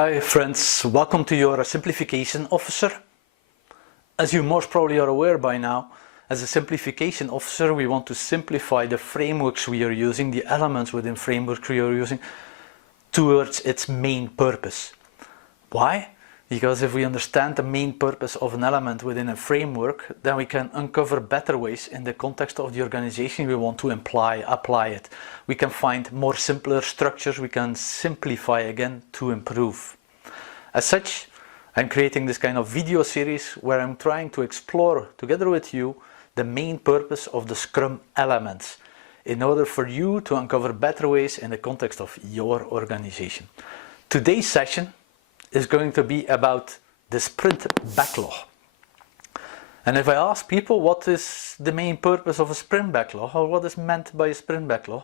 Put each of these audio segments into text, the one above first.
Hi friends, welcome to your simplification officer. As you most probably are aware by now, as a simplification officer we want to simplify the frameworks we are using, the elements within frameworks we are using, towards its main purpose. Why? Because if we understand the main purpose of an element within a framework, then we can uncover better ways in the context of the organization we want to apply it. We can find more simpler structures, we can simplify again to improve. As such, I'm creating this kind of video series where I'm trying to explore together with you the main purpose of the Scrum elements in order for you to uncover better ways in the context of your organization. Today's session is going to be about the sprint backlog. And if I ask people what is the main purpose of a sprint backlog or what is meant by a sprint backlog,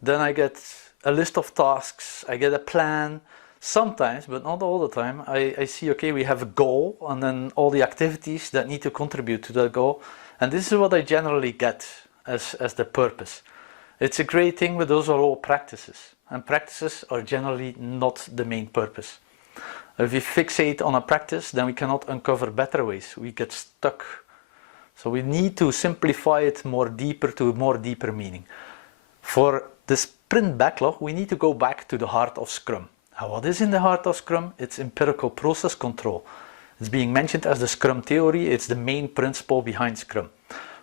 then I get a list of tasks, I get a plan. Sometimes, but not all the time, I see, okay, we have a goal and then all the activities that need to contribute to that goal. And this is what I generally get as the purpose. It's a great thing, but those are all practices. And practices are generally not the main purpose. If we fixate on a practice, then we cannot uncover better ways. We get stuck. So we need to simplify it more deeper to a more deeper meaning. For the sprint backlog, we need to go back to the heart of Scrum. Now, what is in the heart of Scrum? It's empirical process control. It's being mentioned as the Scrum theory. It's the main principle behind Scrum.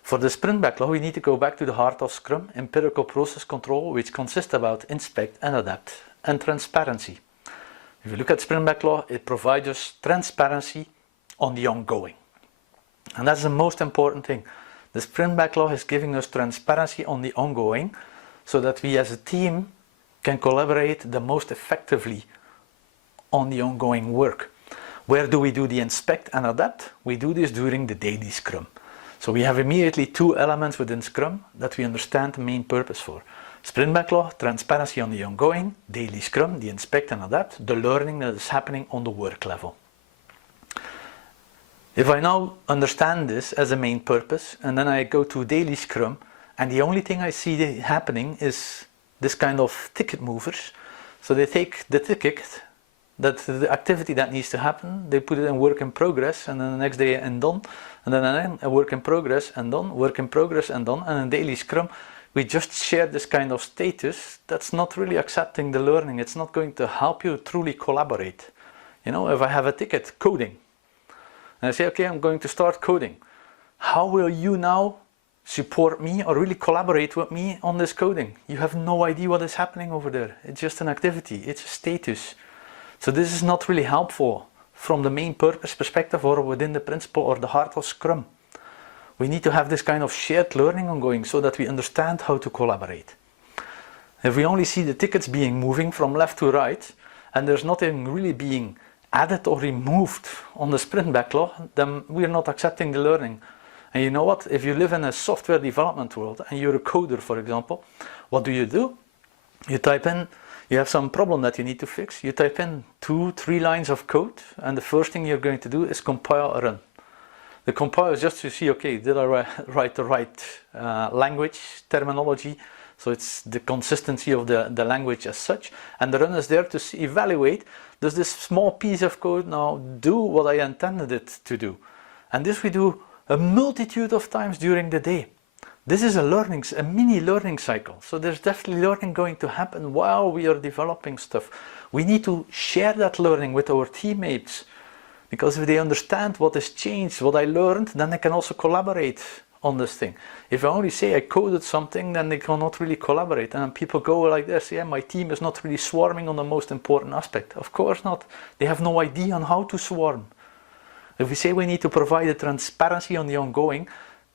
For the sprint backlog, we need to go back to the heart of Scrum, empirical process control, which consists about inspect and adapt and transparency. If you look at sprint backlog, it provides us transparency on the ongoing. And that's the most important thing. The sprint backlog is giving us transparency on the ongoing so that we as a team can collaborate the most effectively on the ongoing work. Where do we do the inspect and adapt? We do this during the daily Scrum. So we have immediately two elements within Scrum that we understand the main purpose for. Sprint backlog, transparency on the ongoing, daily Scrum, the inspect and adapt, the learning that is happening on the work level. If I now understand this as a main purpose and then I go to daily Scrum and the only thing I see happening is this kind of ticket movers. So they take the ticket, the activity that needs to happen, they put it in work in progress and then the next day and done, and then a work in progress and done, work in progress and done, and in daily Scrum we just share this kind of status that's not really accepting the learning. It's not going to help you truly collaborate. You know, if I have a ticket, coding, and I say, okay, I'm going to start coding. How will you now support me or really collaborate with me on this coding? You have no idea what is happening over there. It's just an activity, it's a status. So this is not really helpful from the main purpose perspective or within the principle or the heart of Scrum. We need to have this kind of shared learning ongoing so that we understand how to collaborate. If we only see the tickets being moving from left to right and there's nothing really being added or removed on the sprint backlog, then we are not accepting the learning. And you know what? If you live in a software development world and you're a coder, for example, what do? You type in, you have some problem that you need to fix, you type in 2-3 lines of code and the first thing you're going to do is compile a run. The compile is just to see, okay, did I write the right language, terminology, so it's the consistency of the language as such, and the run is there to evaluate, does this small piece of code now do what I intended it to do? And this we do a multitude of times during the day. This is a mini learning cycle, so there's definitely learning going to happen while we are developing stuff. We need to share that learning with our teammates. Because if they understand what has changed, what I learned, then they can also collaborate on this thing. If I only say I coded something, then they cannot really collaborate. And people go like this, yeah, my team is not really swarming on the most important aspect. Of course not. They have no idea on how to swarm. If we say we need to provide a transparency on the ongoing,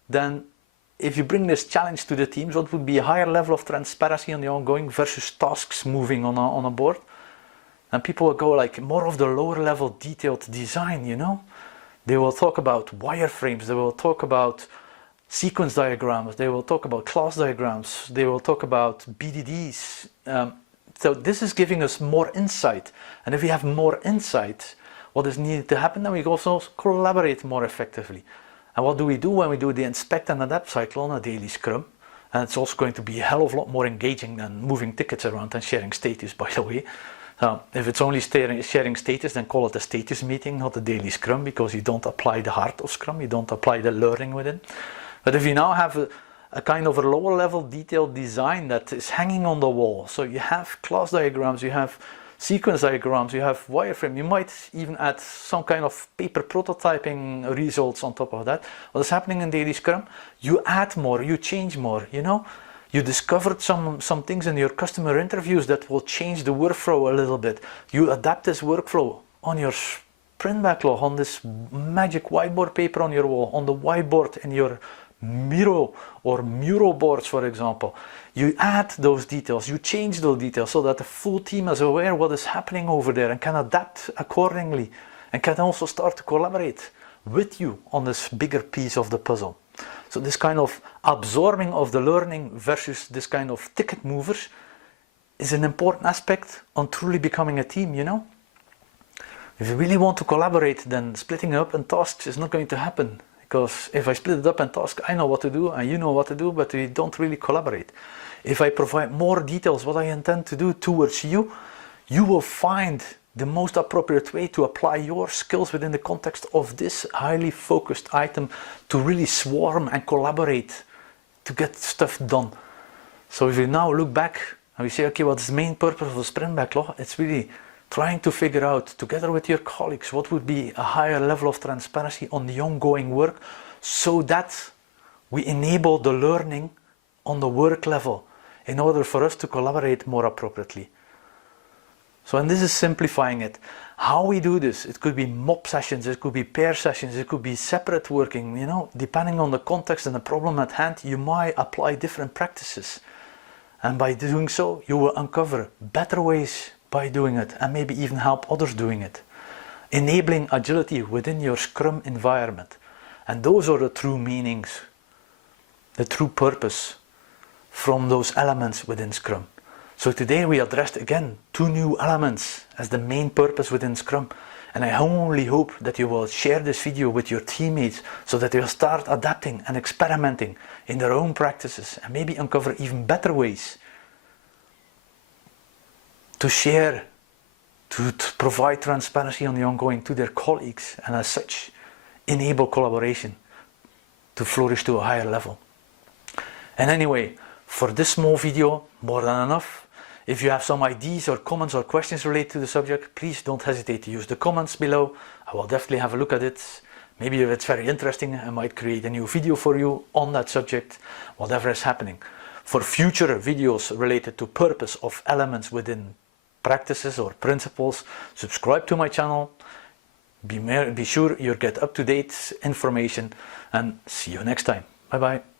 then if you bring this challenge to the teams, what would be a higher level of transparency on the ongoing versus tasks moving on a board? And people will go like more of the lower level detailed design, you know. They will talk about wireframes, they will talk about sequence diagrams, they will talk about class diagrams, they will talk about BDDs. So this is giving us more insight. And if we have more insight, what is needed to happen, then we also collaborate more effectively. And what do we do when we do the inspect and adapt cycle on a daily Scrum? And it's also going to be a hell of a lot more engaging than moving tickets around and sharing status, by the way. So if it's only sharing status, then call it a status meeting, not a daily Scrum, because you don't apply the heart of Scrum, you don't apply the learning within. But if you now have a kind of a lower level detailed design that is hanging on the wall, so you have class diagrams, you have sequence diagrams, you have wireframe, you might even add some kind of paper prototyping results on top of that. What is happening in daily Scrum? You add more, you change more, you know? You discovered some things in your customer interviews that will change the workflow a little bit. You adapt this workflow on your sprint backlog, on this magic whiteboard paper on your wall, on the whiteboard in your Miro or Muro boards, for example. You add those details, you change those details so that the full team is aware what is happening over there and can adapt accordingly and can also start to collaborate with you on this bigger piece of the puzzle. So this kind of absorbing of the learning versus this kind of ticket movers is an important aspect on truly becoming a team, you know? If you really want to collaborate, then splitting up in tasks is not going to happen. Because if I split it up in tasks, I know what to do and you know what to do, but we don't really collaborate. If I provide more details what I intend to do towards you, you will find the most appropriate way to apply your skills within the context of this highly focused item to really swarm and collaborate to get stuff done. So if we now look back and we say, okay, what's the main purpose of the sprint backlog? It's really trying to figure out together with your colleagues what would be a higher level of transparency on the ongoing work so that we enable the learning on the work level in order for us to collaborate more appropriately. So, and this is simplifying it. How we do this, it could be mob sessions, it could be pair sessions, it could be separate working, you know, depending on the context and the problem at hand, you might apply different practices. And by doing so, you will uncover better ways by doing it and maybe even help others doing it. Enabling agility within your Scrum environment. And those are the true meanings, the true purpose from those elements within Scrum. So today we addressed again 2 new elements as the main purpose within Scrum. And I only hope that you will share this video with your teammates so that they will start adapting and experimenting in their own practices and maybe uncover even better ways to share, to provide transparency on the ongoing to their colleagues and as such enable collaboration to flourish to a higher level. And anyway, for this small video, more than enough. If you have some ideas or comments or questions related to the subject, please don't hesitate to use the comments below. I will definitely have a look at it. Maybe if it's very interesting, I might create a new video for you on that subject, whatever is happening. For future videos related to purpose of elements within practices or principles, subscribe to my channel. Be sure you get up-to-date information and see you next time. Bye bye.